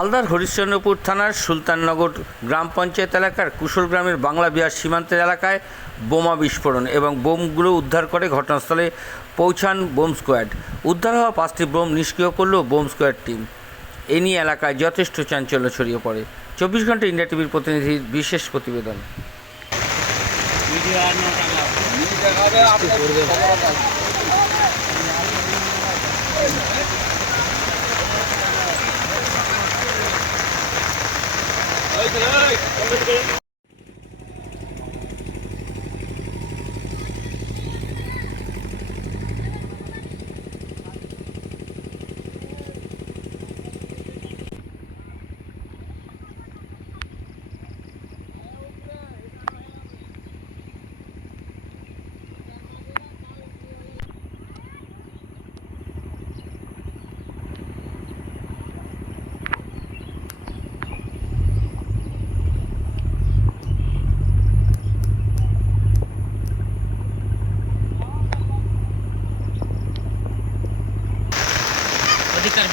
মালদার হরিশ্চন্দ্রপুর থানার সুলতাননগর গ্রাম পঞ্চায়েত এলাকার কুশল গ্রামের বাংলা বিহার সীমান্তের এলাকায় বোমা বিস্ফোরণ এবং বোমগুলো উদ্ধার করে ঘটনাস্থলে পৌঁছান বোম স্কোয়াড। উদ্ধার হওয়া পাঁচটি বোম নিষ্ক্রিয় করল বোম স্কোয়াড টিম। এ নিয়ে এলাকায় যথেষ্ট চাঞ্চল্য ছড়িয়ে পড়ে। চব্বিশ ঘণ্টা ইন্ডিয়া টিভির প্রতিনিধির বিশেষ প্রতিবেদন। 頑張って。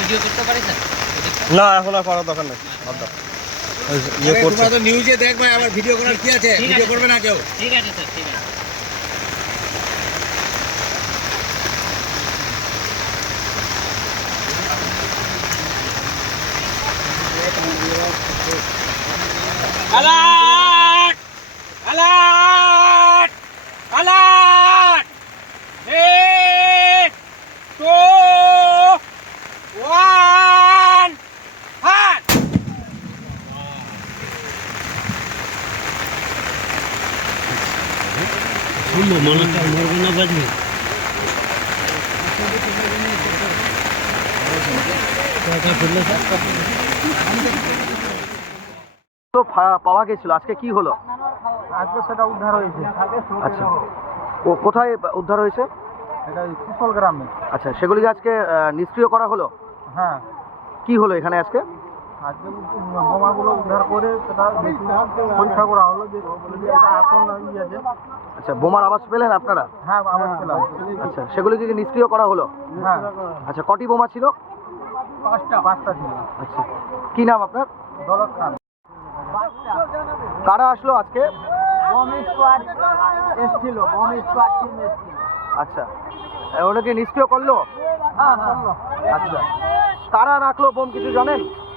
ভিডিও করতে পারি না? এখন আর করার দরকার নেই। ইয়ে করছে। তো নিউজে দেখবে আবার ভিডিও করার কি আছে? ভিডিও করবে না কেউ? ঠিক আছে স্যার ঠিক আছে। অ্যালার্ট তো পাওয়া গেছিল আজকে কি হলো? আজকে সেটা উদ্ধার হয়েছে। আচ্ছা। ও কোথায় উদ্ধার হয়েছে? এটা কুশল গ্রামে। আচ্ছা সেগুলিকে আজকে নিষ্ক্রিয় করা হলো? হ্যাঁ। কি হলো এখানে আজকে? আজকে বোমাগুলো উদ্ধার করে সেটা পরীক্ষা করা হলো যে বলে এটা এখন ইয়ে আছে আচ্ছা বোমার আওয়াজ পেলেন আপনারা? হ্যাঁ পেলাম। আচ্ছা সেগুলিকে কি নিষ্ক্রিয় করা হলো? হ্যাঁ। আচ্ছা কটি বোমা ছিল? পাঁচটা পাঁচটা ছিল। আচ্ছা কি নাম আপনার? দলত খান। কারা আসলো আজকে? বম স্কোয়াড এসছিল বম স্কোয়াড টিম এসছিল। আচ্ছা ওটাকে নিষ্ক্রিয় করল? হ্যাঁ হ্যাঁ। আচ্ছা কারা রাখল বোম কিছু জানেন?